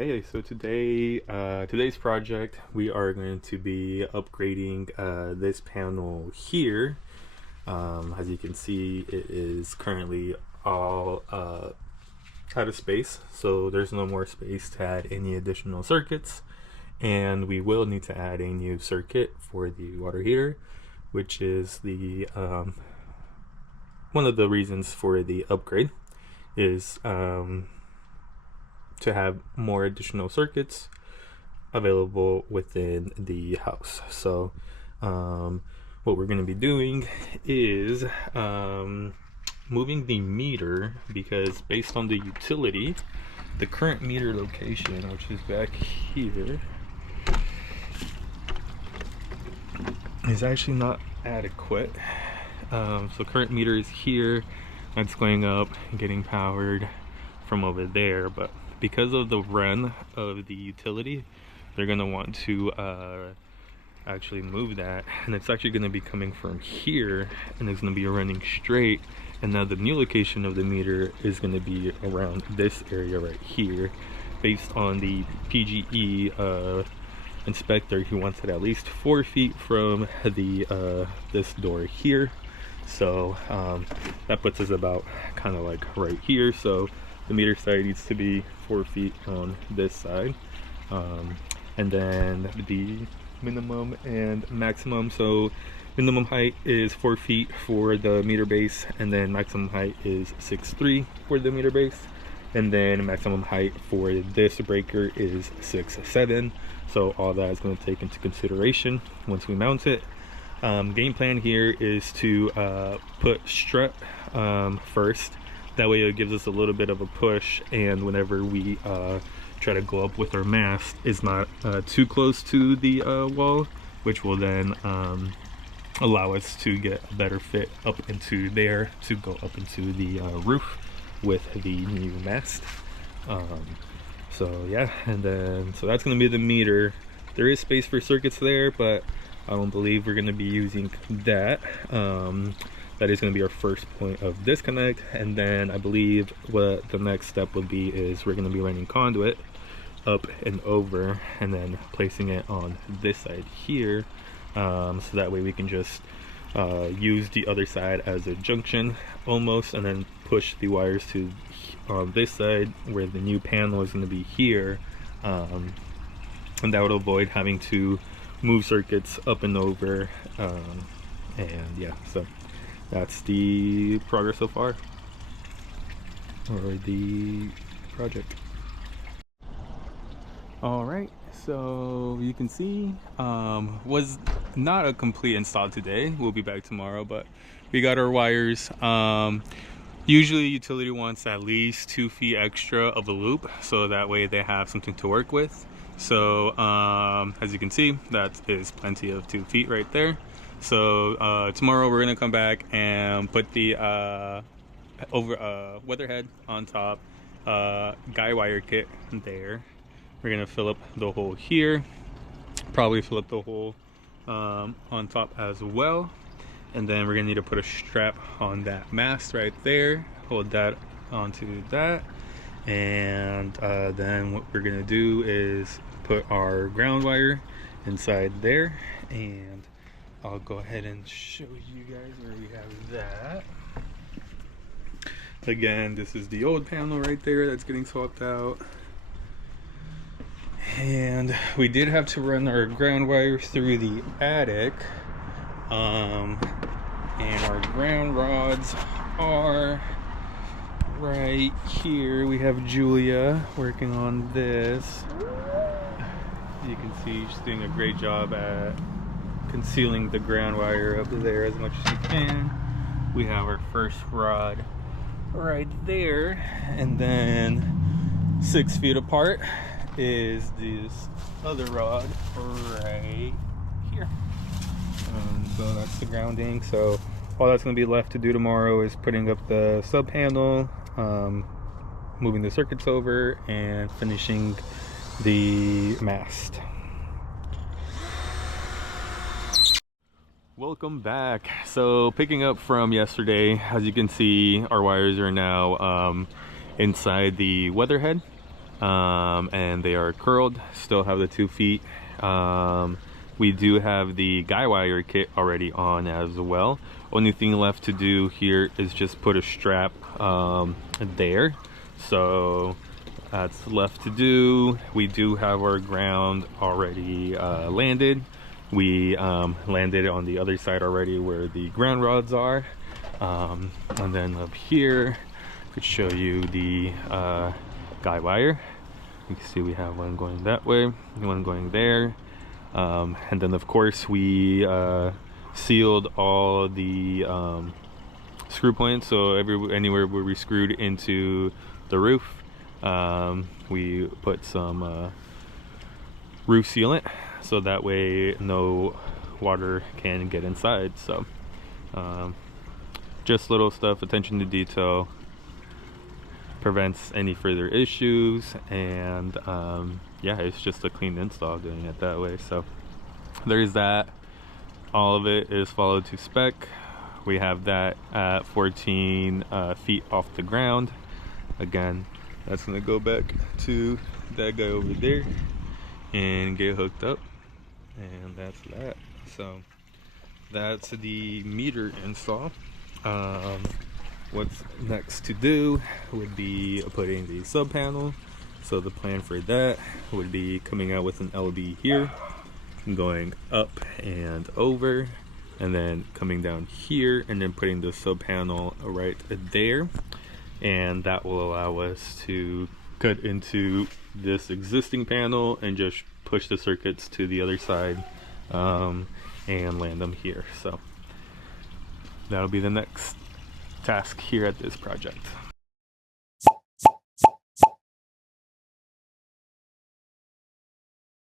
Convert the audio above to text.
Okay, so today's project, we are going to be upgrading this panel here. As you can see, it is currently all out of space, so there's no more space to add any additional circuits, and we will need to add a new circuit for the water heater, which is the one of the reasons for the upgrade is to have more additional circuits available within the house. So what we're going to be doing is moving the meter, because based on the utility, the current meter location, which is back here, is actually not adequate. So current meter is here, that's going up and getting powered from over there, but because of the run of the utility, they're going to want to actually move that, and it's actually going to be coming from here, and it's going to be running straight. And now the new location of the meter is going to be around this area right here. Based on the PGE inspector, he wants it at least 4 feet from the this door here. So that puts us about kind of like right here. So the meter side needs to be 4 feet on this side, and then the minimum and maximum. So minimum height is 4 feet for the meter base, and then maximum height is 6'3" for the meter base, and then maximum height for this breaker is 6'7". So all that is going to take into consideration once we mount it. Game plan here is to put strut first. That way it gives us a little bit of a push, and whenever we try to go up with our mast, it's not too close to the wall, which will then allow us to get a better fit up into there to go up into the roof with the new mast. So yeah, and then so that's going to be the meter. There is space for circuits there, but I don't believe we're going to be using that. That is going to be our first point of disconnect, and then I believe what the next step will be is we're going to be running conduit up and over, and then placing it on this side here, so that way we can just use the other side as a junction almost, and then push the wires to on this side where the new panel is going to be here, and that would avoid having to move circuits up and over, and yeah, so that's the progress so far, or the project. All right, so you can see was not a complete install today. We'll be back tomorrow, but we got our wires. Usually utility wants at least 2 feet extra of a loop, so that way they have something to work with. So as you can see, that is plenty of 2 feet right there. So tomorrow we're gonna come back and put the weatherhead on top, guy wire kit there. We're gonna fill up the hole here, probably fill up the hole on top as well, and then we're gonna need to put a strap on that mast right there, hold that onto that, and then what we're gonna do is put our ground wire inside there, and I'll go ahead and show you guys where we have that. Again, this is the old panel right there that's getting swapped out, and we did have to run our ground wires through the attic, and our ground rods are right here. We have Julia working on this. You can see she's doing a great job at concealing the ground wire up there as much as you can. We have our first rod right there, and then 6 feet apart is this other rod right here. So that's the grounding. So all that's going to be left to do tomorrow is putting up the sub panel, moving the circuits over, and finishing the mast. Welcome back. So picking up from yesterday, as you can see, our wires are now inside the weatherhead. and they are curled, still have the 2 feet. We do have the guy wire kit already on as well. Only thing left to do here is just put a strap there, so that's left to do. We do have our ground already landed. We landed on the other side already where the ground rods are, and then up here I could show you the guy wire. You can see we have one going that way, one going there, and then of course we sealed all the screw points, so anywhere where we screwed into the roof, we put some roof sealant, so that way no water can get inside. So just little stuff, attention to detail, prevents any further issues, and yeah, it's just a clean install doing it that way. So there's that. All of it is followed to spec. We have that at 14 feet off the ground. Again, that's gonna go back to that guy over there and get hooked up, and that's that. So that's the meter install. What's next to do would be putting the sub panel. So the plan for that would be coming out with an LB here, going up and over, and then coming down here, and then putting the sub panel right there, and that will allow us to cut into this existing panel and just push the circuits to the other side and land them here. So that'll be the next task here at this project.